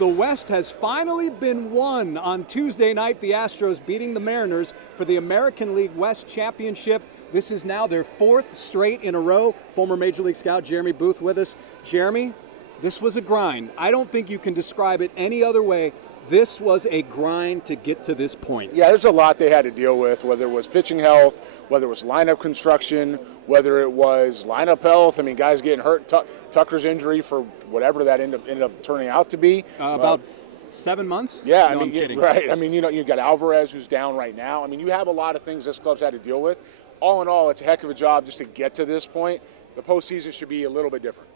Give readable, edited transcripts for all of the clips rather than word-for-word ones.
The West has finally been won. On Tuesday night, the Astros beating the Mariners for the American League West Championship. This is now their fourth straight in a row. Former Major League scout Jeremy Booth with us. Jeremy, this was a grind. I don't think you can describe it any other way. This was a grind to get to this point. Yeah, there's a lot they had to deal with, whether it was pitching health, whether it was lineup construction, whether it was lineup health. I mean, guys getting hurt. Tucker's injury for whatever that ended up turning out to be. About 7 months? Yeah, no, I mean, I'm kidding. Right. I mean, you got Alvarez who's down right now. I mean, you have a lot of things this club's had to deal with. All in all, it's a heck of a job just to get to this point. The postseason should be a little bit different.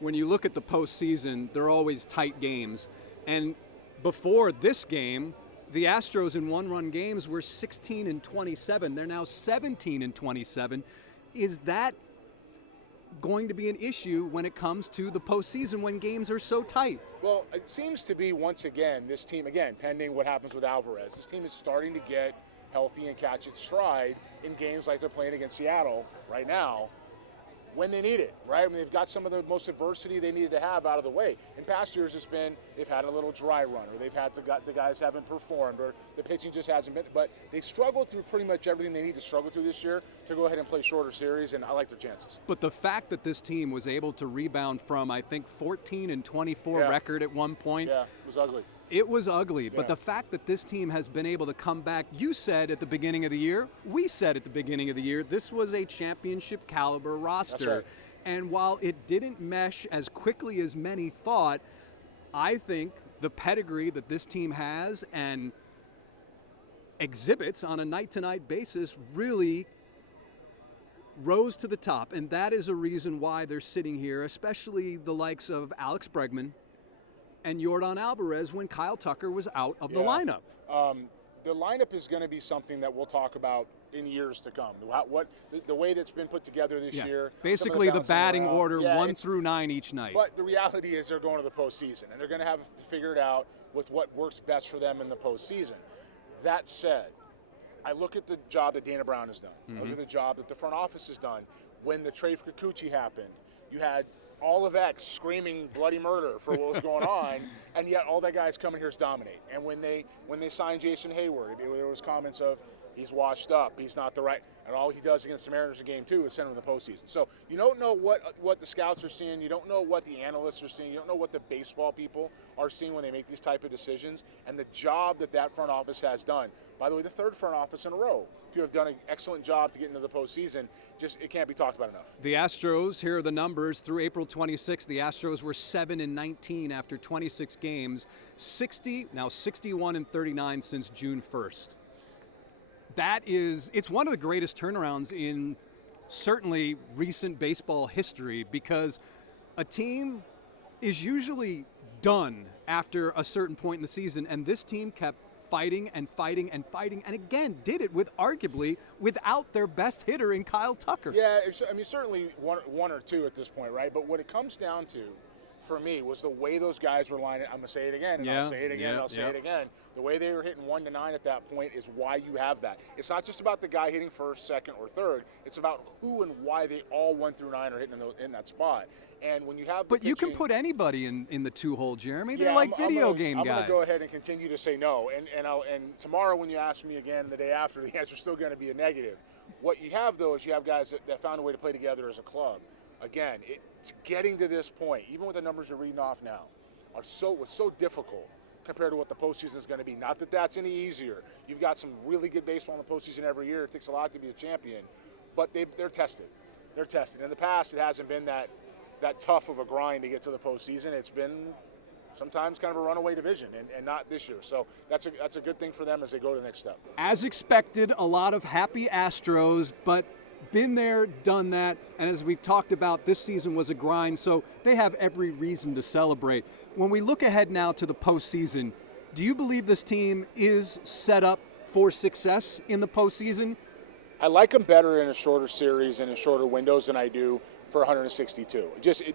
When you look at the postseason, they're always tight games. And before this game, the Astros in one-run games were 16-27. They're now 17-27. Is that going to be an issue when it comes to the postseason when games are so tight? Well, it seems to be, once again, this team, again, pending what happens with Alvarez, this team is starting to get healthy and catch its stride in games like they're playing against Seattle right now, when they need it, right? I mean, they've got some of the most adversity they needed to have out of the way. In past years, it's been they've had a little dry run, or they've had the guys haven't performed, or the pitching just hasn't been. But they struggled through pretty much everything they need to struggle through this year to go ahead and play shorter series, and I like their chances. But the fact that this team was able to rebound from, I think, 14-24 record at one point. Yeah, it was ugly. It was ugly, but the fact that this team has been able to come back, you said at the beginning of the year, we said at the beginning of the year, this was a championship caliber roster. That's right. And while it didn't mesh as quickly as many thought, I think the pedigree that this team has and exhibits on a night-to-night basis really rose to the top. And that is a reason why they're sitting here, especially the likes of Alex Bregman and Yordan Alvarez when Kyle Tucker was out of the lineup. The lineup is going to be something that we'll talk about in years to come. The way that's been put together this year. Basically the batting order 1 through 9 each night. But the reality is they're going to the postseason, and they're going to have to figure it out with what works best for them in the postseason. That said, I look at the job that Dana Brown has done. I look at the job that the front office has done. When the trade for Kikuchi happened, you had all of X screaming bloody murder for what was going on, and yet all that guy's coming here is dominate. And when they signed Jason Hayward, there was comments of he's washed up, he's not the right, and all he does against the Mariners in Game 2 is send him to the postseason. So you don't know what the scouts are seeing, you don't know what the analysts are seeing, you don't know what the baseball people are seeing when they make these type of decisions, and the job that front office has done. By the way, the third front office in a row to have done an excellent job to get into the postseason. Just it can't be talked about enough. The Astros, here are the numbers. Through April 26th, the Astros were 7-19 after 26 games, 61-39 since June 1st. It's one of the greatest turnarounds in certainly recent baseball history, because a team is usually done after a certain point in the season, and this team kept fighting and fighting and fighting, and again did it with arguably without their best hitter in Kyle Tucker. Yeah, I mean certainly one or two at this point, right? But what it comes down to, for me, was the way those guys were lining. I'm gonna say it again, and I'll say it again, and I'll say it again. The way they were hitting 1 to 9 at that point is why you have that. It's not just about the guy hitting first, second, or third. It's about who and why they all 1 through 9 are hitting in that spot. And when you have but you can put anybody in the 2-hole, Jeremy. They're like video game guys. I'm going to go ahead and continue to say no. And tomorrow when you ask me again, the day after, the answer's still going to be a negative. What you have, though, is you have guys that found a way to play together as a club. Again, it's getting to this point, even with the numbers you're reading off now, was so difficult compared to what the postseason is going to be. Not that that's any easier. You've got some really good baseball in the postseason every year. It takes a lot to be a champion. But they're tested. They're tested. In the past, it hasn't been that tough of a grind to get to the postseason. It's been sometimes kind of a runaway division, and not this year. So that's a good thing for them as they go to the next step. As expected, a lot of happy Astros, but been there, done that, and as we've talked about, this season was a grind, so they have every reason to celebrate. When we look ahead now to the postseason, do you believe this team is set up for success in the postseason? I like them better in a shorter series and in shorter windows than I do for 162.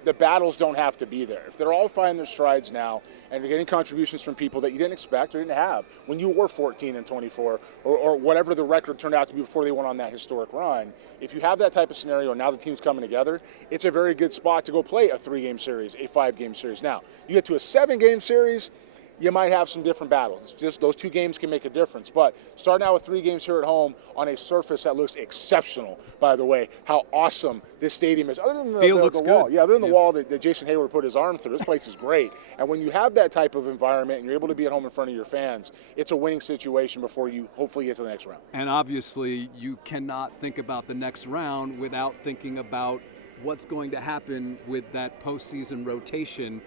The battles don't have to be there. If they're all finding their strides now and they're getting contributions from people that you didn't expect or didn't have when you were 14-24 or whatever the record turned out to be before they went on that historic run, if you have that type of scenario and now the team's coming together, it's a very good spot to go play a 3-game series, a 5-game series. Now, you get to a 7-game series, you might have some different battles. Just those 2 games can make a difference. But starting out with 3 games here at home on a surface that looks exceptional, by the way, how awesome this stadium is. Other than the wall. good. Yeah, other than the wall that Jason Hayward put his arm through, this place is great. And when you have that type of environment and you're able to be at home in front of your fans, it's a winning situation before you hopefully get to the next round. And obviously, you cannot think about the next round without thinking about what's going to happen with that postseason rotation.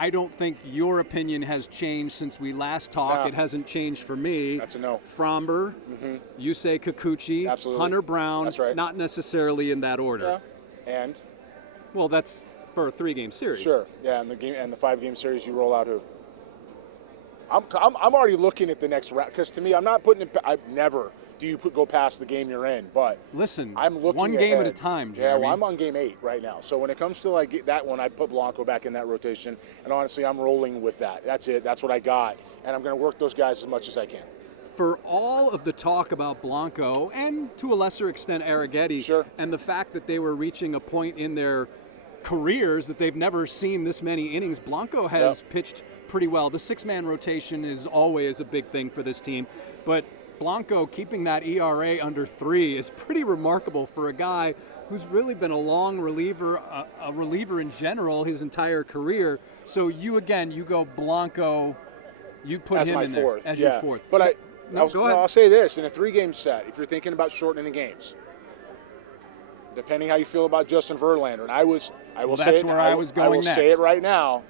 I don't think your opinion has changed since we last talked. No. It hasn't changed for me. That's a no. Fromber, you say Kikuchi, Absolutely. Hunter Brown, That's right. not necessarally in that order. Yeah. And? Well, that's for a 3-game series. Sure. Yeah, and the 5-game series, you roll out who? I'm already looking at the next round because to me, I'm not putting it. I never do you go past the game you're in, but listen, I'm looking one game ahead. at a time, Jeremy. Yeah, well, I'm on game 8 right now. So when it comes to like that one, I put Blanco back in that rotation, and honestly, I'm rolling with that. That's it. That's what I got, and I'm going to work those guys as much as I can. For all of the talk about Blanco and to a lesser extent Arrighetti, Sure. and the fact that they were reaching a point in their careers that they've never seen this many innings, Blanco has pitched pretty well. The 6-man rotation is always a big thing for this team, but Blanco keeping that ERA under 3 is pretty remarkable for a guy who's really been a long reliever, a reliever in general his entire career. So you go Blanco, you put as him my in fourth. there as your 4th. But I'll I'll say this, in a 3-game set, if you're thinking about shortening the games, depending how you feel about Justin Verlander, and I will say it right now,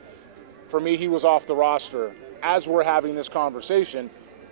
for me, he was off the roster as we're having this conversation.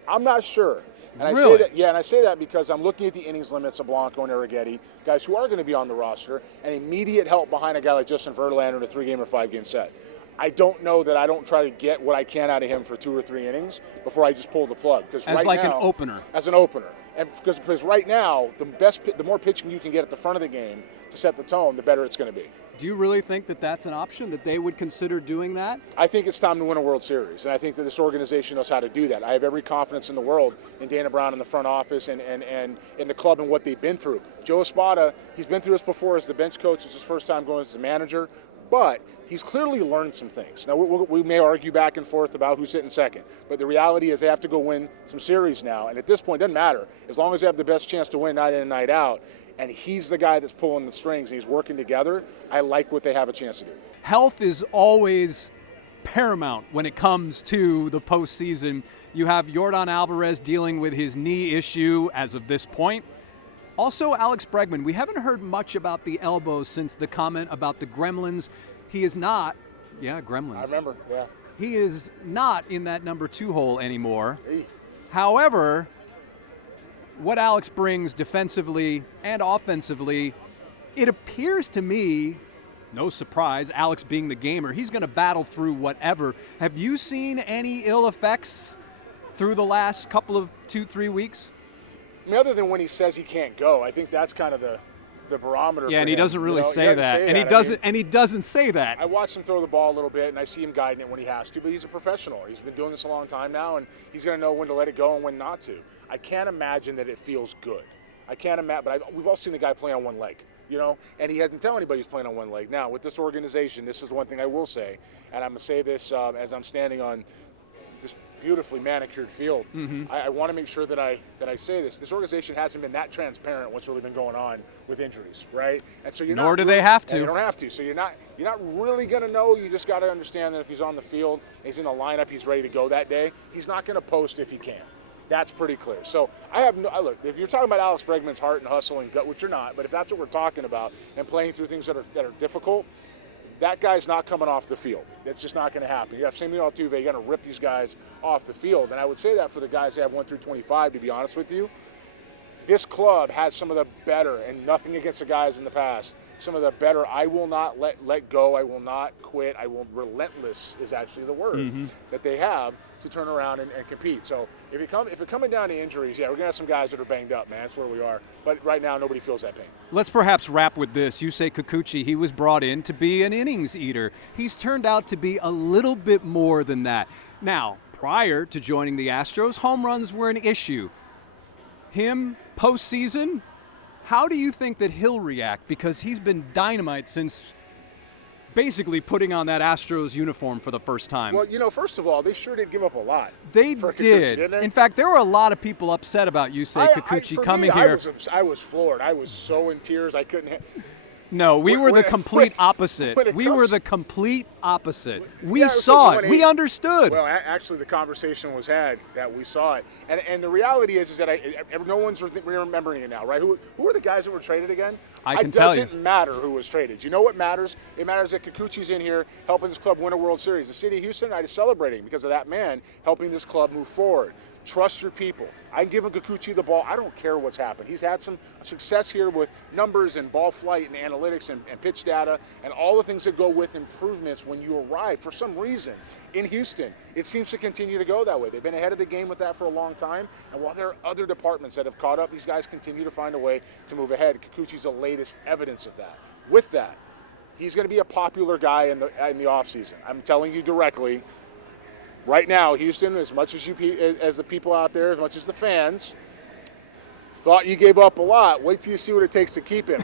I'm not sure. And Really? I say that because I'm looking at the innings limits of Blanco and Arrighetti, guys who are going to be on the roster, and immediate help behind a guy like Justin Verlander in a 3-game or 5-game set. I don't know that I don't try to get what I can out of him for 2 or 3 innings before I just pull the plug. An opener. As an opener. And because right now, the more pitching you can get at the front of the game to set the tone, the better it's going to be. Do you really think that that's an option, that they would consider doing that? I think it's time to win a World Series, and I think that this organization knows how to do that. I have every confidence in the world in Dana Brown in the front office and in the club and what they've been through. Joe Espada, he's been through this before as the bench coach. It's his first time going as a manager, but he's clearly learned some things. Now, we may argue back and forth about who's hitting second, but the reality is they have to go win some series now, and at this point, it doesn't matter. As long as they have the best chance to win night in and night out, and he's the guy that's pulling the strings, and he's working together, I like what they have a chance to do. Health is always paramount when it comes to the postseason. You have Yordan Alvarez dealing with his knee issue as of this point. Also, Alex Bregman. We haven't heard much about the elbows since the comment about the Gremlins. He is not, Gremlins. I remember, yeah. He is not in that number 2 hole anymore. Hey. However, what Alex brings defensively and offensively, it appears to me, no surprise, Alex being the gamer, he's going to battle through whatever. Have you seen any ill effects through the last couple of 2-3 weeks? I mean, other than when he says he can't go, I think that's kind of the barometer. Yeah, for and he him. doesn't really say that. And he doesn't say that. I watched him throw the ball a little bit, and I see him guiding it when he has to. But he's a professional. He's been doing this a long time now, and he's going to know when to let it go and when not to. I can't imagine that it feels good. I can't imagine, but we've all seen the guy play on one leg, and he hasn't tell anybody he's playing on one leg. Now, with this organization, this is one thing I will say, and I'm going to say this as I'm standing on this beautifully manicured field. I want to make sure that I say this. This organization hasn't been that transparent what's really been going on with injuries, right? And so Nor do they have to. You don't have to. So you're not really going to know. You just got to understand that if he's on the field, he's in the lineup, he's ready to go that day. He's not going to post if he can. That's pretty clear. So look, if you're talking about Alex Bregman's heart and hustle and gut, which you're not, but if that's what we're talking about and playing through things that are difficult, that guy's not coming off the field. That's just not going to happen. You have Samuel Altuve, you got to rip these guys off the field. And I would say that for the guys that have 1 through 25, to be honest with you. This club has some of the better, and nothing against the guys in the past, some of the better, I will not let go, I will not quit, relentless is actually the word that they have to turn around and compete. So if you're coming down to injuries, we're going to have some guys that are banged up, man. That's where we are. But right now, nobody feels that pain. Let's perhaps wrap with this. You say Kikuchi, he was brought in to be an innings eater. He's turned out to be a little bit more than that. Now, prior to joining the Astros, home runs were an issue. Him, postseason, how do you think that he'll react? Because he's been dynamite since basically putting on that Astros uniform for the first time. Well, you know, first of all, they sure did give up a lot. They for Kikuchi, did. didn't they? In fact, there were a lot of people upset about Yusei Kikuchi coming here. I was floored. I was so in tears I couldn't. No, we were the complete opposite. We were the complete opposite. We saw it. We understood. Well, actually, the conversation was had that we saw it. And the reality is that no one's remembering it now, right? Who are the guys that were traded again? I can tell you. It doesn't matter who was traded. You know what matters? It matters that Kikuchi's in here helping this club win a World Series. The city of Houston tonight is celebrating because of that man helping this club move forward. Trust your people. I'm giving Kikuchi the ball. I don't care what's happened. He's had some success here with numbers and ball flight and analytics and pitch data and all the things that go with improvements when you arrive. For some reason, in Houston, it seems to continue to go that way. They've been ahead of the game with that for a long time. And while there are other departments that have caught up, these guys continue to find a way to move ahead. Kikuchi's the latest evidence of that. With that, he's going to be a popular guy in the offseason. I'm telling you directly. Right now, Houston, as much as the people out there, as much as the fans, thought you gave up a lot. Wait till you see what it takes to keep him.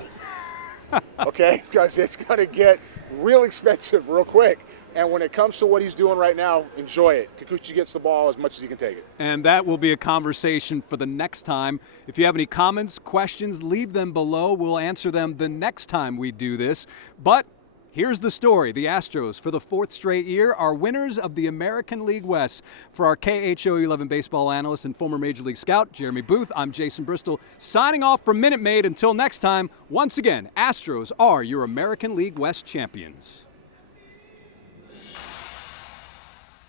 Okay? Because it's going to get real expensive real quick. And when it comes to what he's doing right now, enjoy it. Kikuchi gets the ball as much as he can take it. And that will be a conversation for the next time. If you have any comments, questions, leave them below. We'll answer them the next time we do this. But here's the story. The Astros, for the 4th straight year, are winners of the American League West. For our KHOU 11 baseball analyst and former Major League scout, Jeremy Booth, I'm Jason Bristol, signing off from Minute Maid. Until next time, once again, Astros are your American League West champions.